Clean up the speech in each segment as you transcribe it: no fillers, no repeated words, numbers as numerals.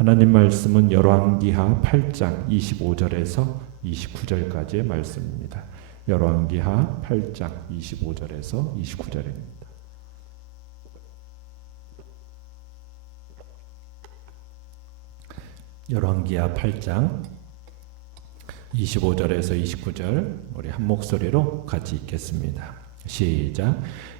하나님 말씀은 열왕기하 8장 25절에서 29절까지의 말씀입니다. 열왕기하 8장 25절에서 29절입니다. 열왕기하 8장 25절에서 29절 우리 한 목소리로 같이 읽겠습니다. 시작.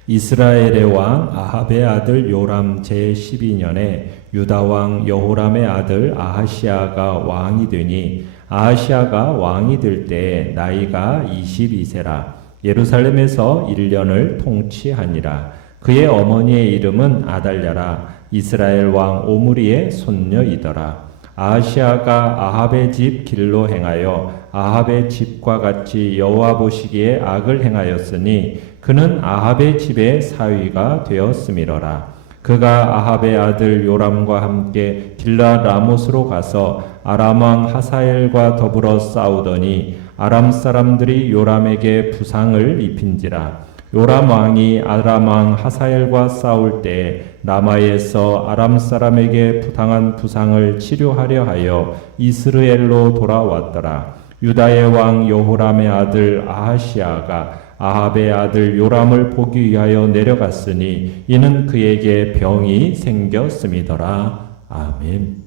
이스라엘의 왕 아합의 아들 요람 제12년에 유다 왕 여호람의 아들 아하시아가 왕이 되니 아하시아가 왕이 될 때 나이가 22세라 예루살렘에서 1년을 통치하니라. 그의 어머니의 이름은 아달랴라. 이스라엘 왕 오므리의 손녀이더라. 아하시아가 아합의 집 길로 행하여 아합의 집과 같이 여호와 보시기에 악을 행하였으니 그는 아합의 집의 사위가 되었음이로라. 그가 아합의 아들 요람과 함께 길라 라못으로 가서 아람 왕 하사엘과 더불어 싸우더니 아람 사람들이 요람에게 부상을 입힌지라. 요람 왕이 아람 왕 하사엘과 싸울 때 라마에서 아람 사람에게 부당한 부상을 치료하려 하여 이스라엘로 돌아왔더라. 유다의 왕 여호람의 아들 아하시아가 아합의 아들 요람을 보기 위하여 내려갔으니 이는 그에게 병이 생겼음이더라. 아멘.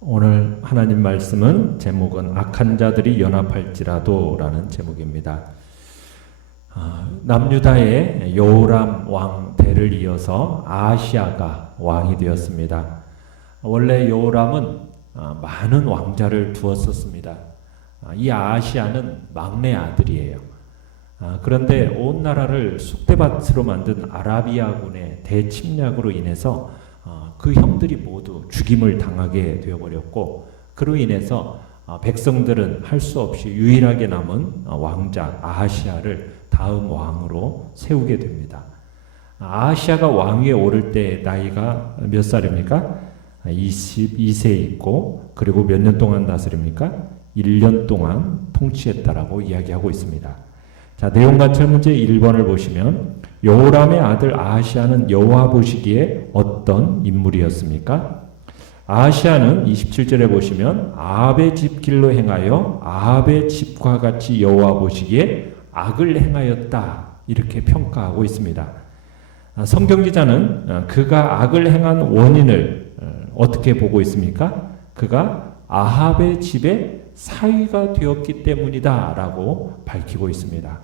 오늘 하나님 말씀은 제목은 악한 자들이 연합할지라도 라는 제목입니다. 남유다의 여호람 왕 대를 이어서 아하시아가 왕이 되었습니다. 원래 여호람은 많은 왕자를 두었었습니다. 이 아하시아는 막내 아들이에요. 그런데 온 나라를 쑥대밭으로 만든 아라비아군의 대침략으로 인해서 그 형들이 모두 죽임을 당하게 되어버렸고, 그로 인해서 백성들은 할 수 없이 유일하게 남은 왕자 아하시아를 다음 왕으로 세우게 됩니다. 아하시아가 왕위에 오를 때 나이가 몇 살입니까? 22세 있고, 그리고 몇 년 동안 다스립니까? 1년 동안 통치했다라고 이야기하고 있습니다. 자, 내용관찰 문제 1번을 보시면 여호람의 아들 아하시아는 여호와 보시기에 어떤 인물이었습니까? 아하시아는 27절에 보시면 아합의 집 길로 행하여 아합의 집과 같이 여호와 보시기에 악을 행하였다, 이렇게 평가하고 있습니다. 성경 기자는 그가 악을 행한 원인을 어떻게 보고 있습니까? 그가 아합의 집의 사위가 되었기 때문이다 라고 밝히고 있습니다.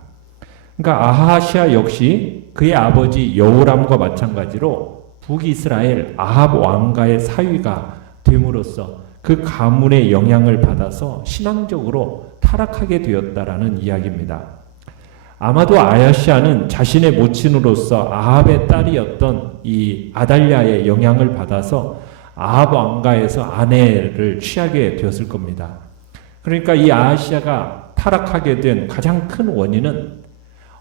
그러니까 아하시아 역시 그의 아버지 여호람과 마찬가지로 북이스라엘 아합 왕가의 사위가 됨으로써 그 가문의 영향을 받아서 신앙적으로 타락하게 되었다라는 이야기입니다. 아마도 아하시아는 자신의 모친으로서 아합의 딸이었던 이 아달랴의 영향을 받아서 아합 왕가에서 아내를 취하게 되었을 겁니다. 그러니까 이 아하시아가 타락하게 된 가장 큰 원인은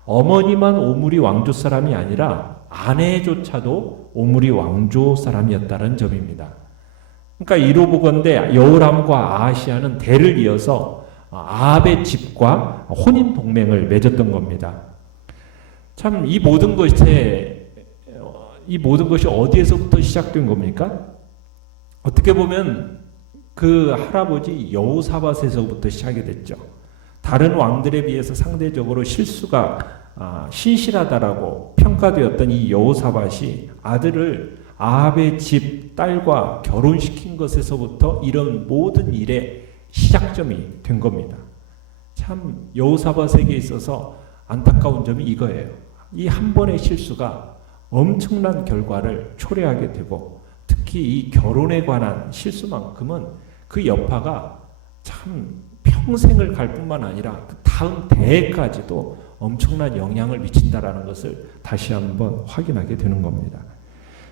어머니만 오므리 왕조 사람이 아니라 아내조차도 오므리 왕조 사람이었다는 점입니다. 그러니까 이로 보건대 여호람과 아하시아는 대를 이어서 아합의 집과 혼인 동맹을 맺었던 겁니다. 참 이 모든 것이 어디에서부터 시작된 겁니까? 어떻게 보면 그 할아버지 여호사밧에서부터 시작이 됐죠. 다른 왕들에 비해서 상대적으로 실수가 신실하다라고 평가되었던 이 여호사밧이 아들을 아합의 집 딸과 결혼시킨 것에서부터 이런 모든 일의 시작점이 된 겁니다. 참 여호사밧에게 있어서 안타까운 점이 이거예요. 이 한 번의 실수가 엄청난 결과를 초래하게 되고, 특히 이 결혼에 관한 실수만큼은 그 여파가 참 평생을 갈 뿐만 아니라 그 다음 대해까지도 엄청난 영향을 미친다라는 것을 다시 한번 확인하게 되는 겁니다.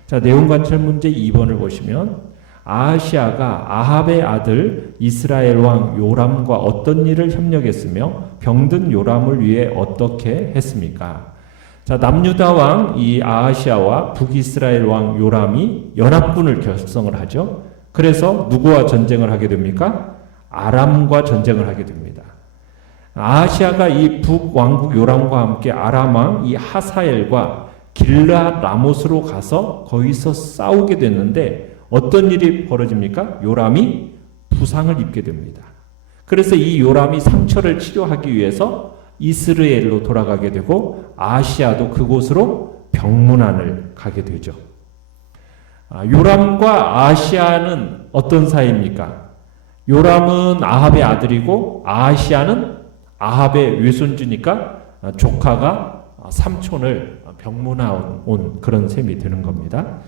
자, 내용관찰 문제 2번을 보시면 아하시아가 아합의 아들 이스라엘 왕 요람과 어떤 일을 협력했으며 병든 요람을 위해 어떻게 했습니까? 자, 남유다 왕 이 아하시아와 북이스라엘 왕 요람이 연합군을 결성을 하죠. 그래서 누구와 전쟁을 하게 됩니까? 아람과 전쟁을 하게 됩니다. 아하시아가 이 북왕국 요람과 함께 아람 왕 이 하사엘과 길라 라못으로 가서 거기서 싸우게 됐는데 어떤 일이 벌어집니까? 요람이 부상을 입게 됩니다. 그래서 이 요람이 상처를 치료하기 위해서 이스라엘로 돌아가게 되고 아하시아도 그곳으로 병문안을 가게 되죠. 요람과 아하시아는 어떤 사이입니까? 요람은 아합의 아들이고 아하시아는 아합의 외손주니까 조카가 삼촌을 병문안 온 그런 셈이 되는 겁니다.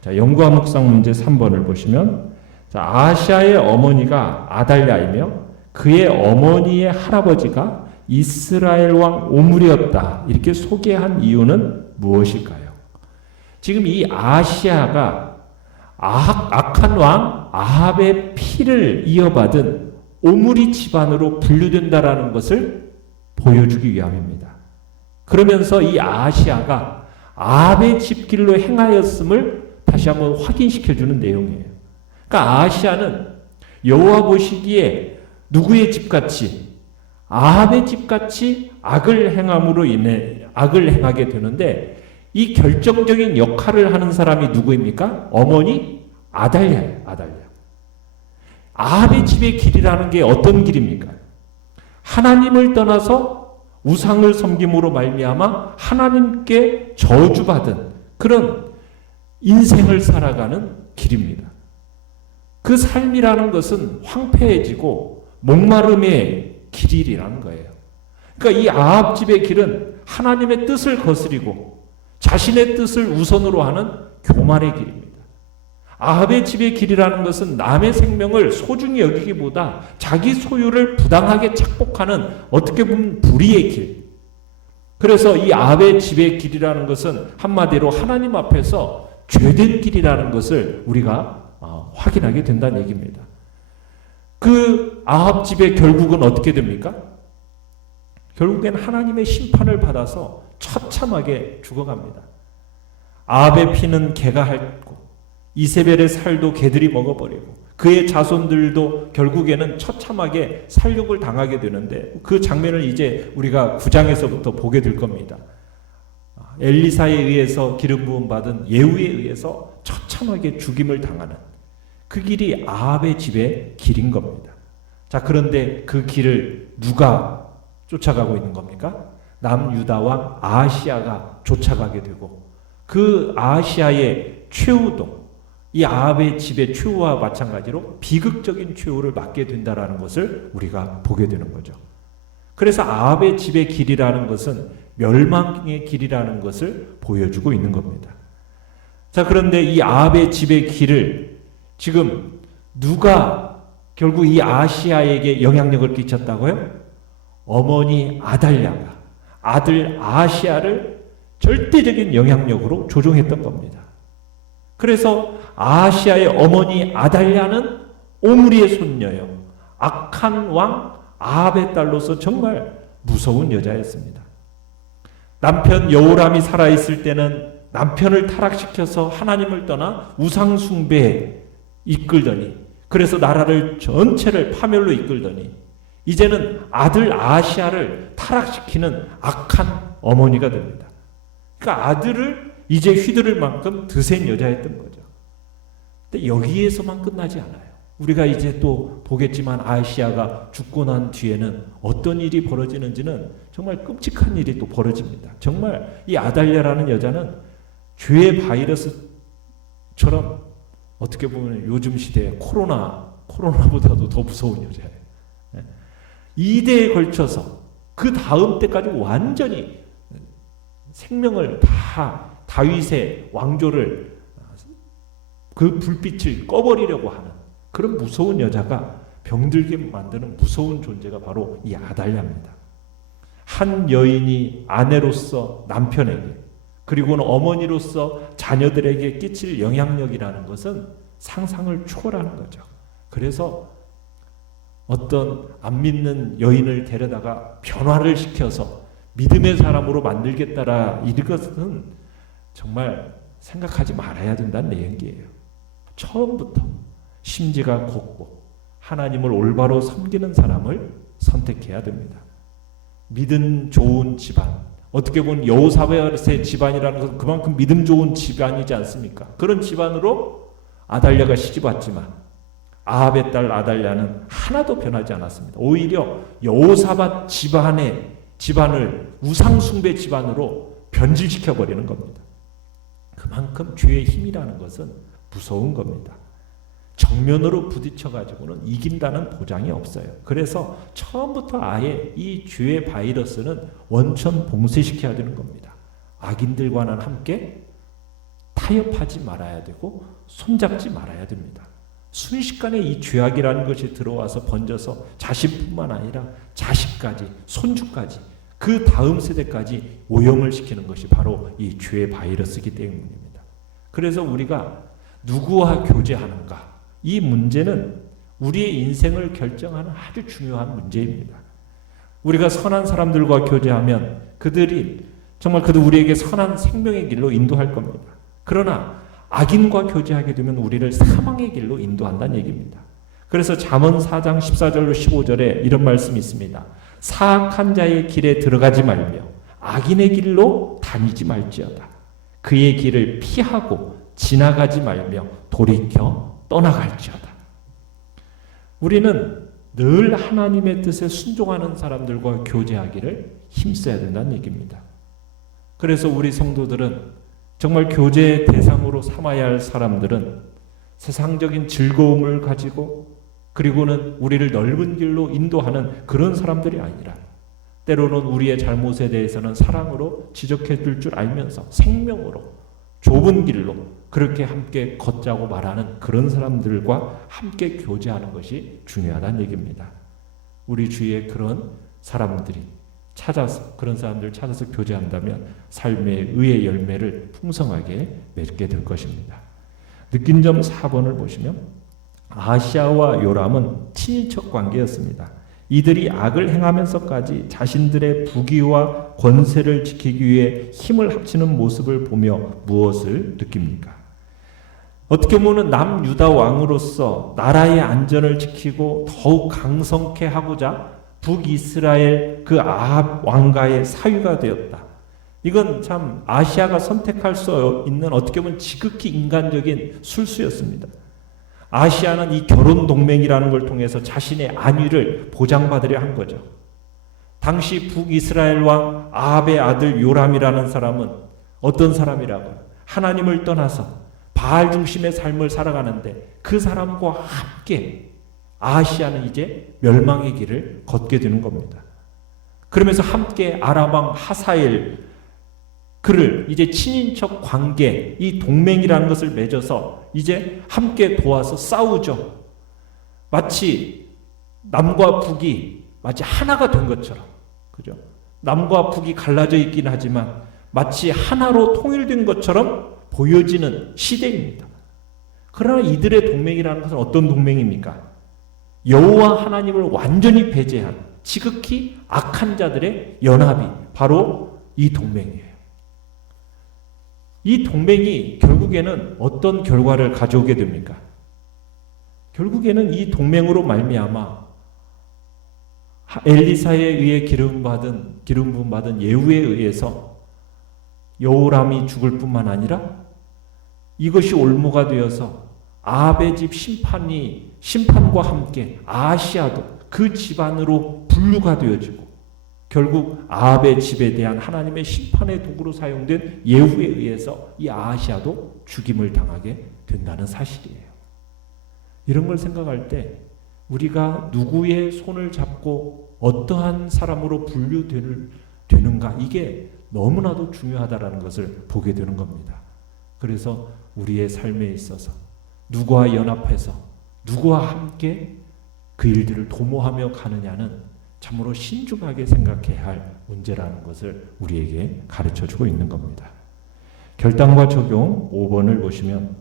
자, 연구와 묵상 문제 3번을 보시면 자, 아하시아의 어머니가 아달랴이며 그의 어머니의 할아버지가 이스라엘 왕 오므리였다. 이렇게 소개한 이유는 무엇일까요? 지금 이 아하시아가 악한 왕 아합의 피를 이어받은 오므리 집안으로 분류된다라는 것을 보여주기 위함입니다. 그러면서 이 아하시아가 아합의 집길로 행하였음을 다시 한번 확인시켜주는 내용이에요. 그러니까 아하시아는 여호와 보시기에 누구의 집같이 아합의 집같이 악을 행함으로 인해 악을 행하게 되는데 이 결정적인 역할을 하는 사람이 누구입니까? 어머니 아달랴예요. 아달랴. 아합의 집의 길이라는 게 어떤 길입니까? 하나님을 떠나서 우상을 섬김으로 말미암아 하나님께 저주받은 그런 인생을 살아가는 길입니다. 그 삶이라는 것은 황폐해지고 목마름의 길이라는 거예요. 그러니까 이 아합 집의 길은 하나님의 뜻을 거스리고 자신의 뜻을 우선으로 하는 교만의 길입니다. 아합의 집의 길이라는 것은 남의 생명을 소중히 여기기보다 자기 소유를 부당하게 착복하는 어떻게 보면 불의의 길. 그래서 이 아합의 집의 길이라는 것은 한마디로 하나님 앞에서 죄된 길이라는 것을 우리가 확인하게 된다는 얘기입니다. 그 아합 집의 결국은 어떻게 됩니까? 결국엔 하나님의 심판을 받아서 처참하게 죽어갑니다. 아합의 피는 개가 핥고 이세벨의 살도 개들이 먹어버리고 그의 자손들도 결국에는 처참하게 살육을 당하게 되는데 그 장면을 이제 우리가 9장에서부터 보게 될 겁니다. 엘리사에 의해서 기름 부음 받은 예후에 의해서 처참하게 죽임을 당하는 그 길이 아합의 집의 길인 겁니다. 자, 그런데 그 길을 누가 쫓아가고 있는 겁니까? 남유다 왕 아하시아가 쫓아가게 되고 그 아하시아의 최후도 이 아합의 집의 최후와 마찬가지로 비극적인 최후를 맞게 된다라는 것을 우리가 보게 되는 거죠. 그래서 아합의 집의 길이라는 것은 멸망의 길이라는 것을 보여주고 있는 겁니다. 자, 그런데 이 아합의 집의 길을 지금 누가 결국 이 아하시아에게 영향력을 끼쳤다고요? 어머니 아달랴가 아들 아하시아를 절대적인 영향력으로 조종했던 겁니다. 그래서 아하시아의 어머니 아달랴는 오므리의 손녀요. 악한 왕 아합의 딸로서 정말 무서운 여자였습니다. 남편 여호람이 살아있을 때는 남편을 타락시켜서 하나님을 떠나 우상 숭배에 이끌더니 그래서 나라를 전체를 파멸로 이끌더니 이제는 아들 아하시아를 타락시키는 악한 어머니가 됩니다. 그러니까 아들을 이제 휘두를 만큼 드센 여자였던 거죠. 근데 여기에서만 끝나지 않아요. 우리가 이제 또 보겠지만 아하시아가 죽고 난 뒤에는 어떤 일이 벌어지는지는 정말 끔찍한 일이 또 벌어집니다. 정말 이 아달랴라는 여자는 죄의 바이러스처럼 어떻게 보면 요즘 시대에 코로나보다도 더 무서운 여자예요. 2대에 걸쳐서 그 다음 때까지 완전히 생명을 다 다윗의 왕조를 그 불빛을 꺼버리려고 하는 그런 무서운 여자가 병들게 만드는 무서운 존재가 바로 이 아달랴입니다. 한 여인이 아내로서 남편에게 그리고는 어머니로서 자녀들에게 끼칠 영향력이라는 것은 상상을 초월하는 거죠. 그래서 어떤 안 믿는 여인을 데려다가 변화를 시켜서 믿음의 사람으로 만들겠다라 이것은 정말 생각하지 말아야 된다는 얘기예요. 처음부터 심지가 곱고 하나님을 올바로 섬기는 사람을 선택해야 됩니다. 믿음 좋은 집안, 어떻게 보면 여호사밧의 집안이라는 것은 그만큼 믿음 좋은 집안이지 않습니까? 그런 집안으로 아달랴가 시집왔지만 아합의 딸 아달랴는 하나도 변하지 않았습니다. 오히려 여호사밧 집안을 우상숭배 집안으로 변질시켜버리는 겁니다. 그만큼 죄의 힘이라는 것은 무서운 겁니다. 정면으로 부딪혀가지고는 이긴다는 보장이 없어요. 그래서 처음부터 아예 이 죄의 바이러스는 원천 봉쇄시켜야 되는 겁니다. 악인들과는 함께 타협하지 말아야 되고 손잡지 말아야 됩니다. 순식간에 이 죄악이라는 것이 들어와서 번져서 자신뿐만 아니라 자식까지, 손주까지, 그 다음 세대까지 오염을 시키는 것이 바로 이 죄의 바이러스이기 때문입니다. 그래서 우리가 누구와 교제하는가, 이 문제는 우리의 인생을 결정하는 아주 중요한 문제입니다. 우리가 선한 사람들과 교제하면 그들이 정말 우리에게 선한 생명의 길로 인도할 겁니다. 그러나 악인과 교제하게 되면 우리를 사망의 길로 인도한다는 얘기입니다. 그래서 잠언 4장 14절로 15절에 이런 말씀이 있습니다. 사악한 자의 길에 들어가지 말며 악인의 길로 다니지 말지어다. 그의 길을 피하고 지나가지 말며 돌이켜 떠나갈지어다. 우리는 늘 하나님의 뜻에 순종하는 사람들과 교제하기를 힘써야 된다는 얘기입니다. 그래서 우리 성도들은 정말 교제의 대상으로 삼아야 할 사람들은 세상적인 즐거움을 가지고 그리고는 우리를 넓은 길로 인도하는 그런 사람들이 아니라 때로는 우리의 잘못에 대해서는 사랑으로 지적해 줄 줄 알면서 생명으로 좁은 길로 그렇게 함께 걷자고 말하는 그런 사람들과 함께 교제하는 것이 중요하다는 얘기입니다. 우리 주위에 그런 사람들이 그런 사람들을 찾아서 교제한다면 삶의 의의 열매를 풍성하게 맺게 될 것입니다. 느낀 점 4번을 보시면 아시아와 요람은 친인척 관계였습니다. 이들이 악을 행하면서까지 자신들의 부귀와 권세를 지키기 위해 힘을 합치는 모습을 보며 무엇을 느낍니까? 어떻게 보면 남유다 왕으로서 나라의 안전을 지키고 더욱 강성케 하고자 북이스라엘 그 아합 왕가의 사위가 되었다. 이건 참 아시아가 선택할 수 있는 어떻게 보면 지극히 인간적인 술수였습니다. 아시아는 이 결혼 동맹이라는 걸 통해서 자신의 안위를 보장받으려 한 거죠. 당시 북이스라엘 왕 아합의 아들 요람이라는 사람은 어떤 사람이라고요? 하나님을 떠나서 바알 중심의 삶을 살아가는데 그 사람과 함께 아시아는 이제 멸망의 길을 걷게 되는 겁니다. 그러면서 함께 아람 왕 하사엘 그를 이제 친인척 관계, 이 동맹이라는 것을 맺어서 이제 함께 도와서 싸우죠. 마치 남과 북이 마치 하나가 된 것처럼, 그죠? 남과 북이 갈라져 있긴 하지만 마치 하나로 통일된 것처럼 보여지는 시대입니다. 그러나 이들의 동맹이라는 것은 어떤 동맹입니까? 여호와 하나님을 완전히 배제한 지극히 악한 자들의 연합이 바로 이 동맹이에요. 이 동맹이 결국에는 어떤 결과를 가져오게 됩니까? 결국에는 이 동맹으로 말미암아 엘리사에 의해 기름 부음 받은 예후에 의해서 여호람이 죽을 뿐만 아니라 이것이 올무가 되어서 아합의 집 심판과 함께 아시아도 그 집안으로 분류가 되어지고 결국 아합의 집에 대한 하나님의 심판의 도구로 사용된 예후에 의해서 이 아시아도 죽임을 당하게 된다는 사실이에요. 이런 걸 생각할 때 우리가 누구의 손을 잡고 어떠한 사람으로 분류되는가 이게 너무나도 중요하다는 것을 보게 되는 겁니다. 그래서 우리의 삶에 있어서 누구와 연합해서 누구와 함께 그 일들을 도모하며 가느냐는 참으로 신중하게 생각해야 할 문제라는 것을 우리에게 가르쳐주고 있는 겁니다. 결단과 적용 5번을 보시면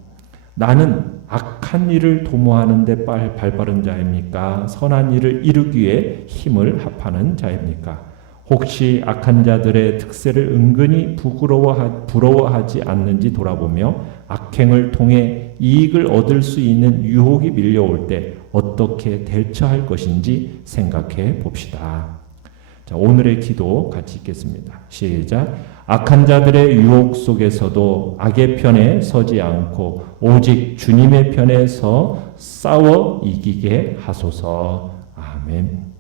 나는 악한 일을 도모하는 데 발빠른 자입니까? 선한 일을 이루기 위해 힘을 합하는 자입니까? 혹시 악한 자들의 특세를 은근히 부러워하지 않는지 돌아보며 악행을 통해 이익을 얻을 수 있는 유혹이 밀려올 때 어떻게 대처할 것인지 생각해 봅시다. 자, 오늘의 기도 같이 읽겠습니다. 시작. 악한 자들의 유혹 속에서도 악의 편에 서지 않고 오직 주님의 편에 서 싸워 이기게 하소서. 아멘.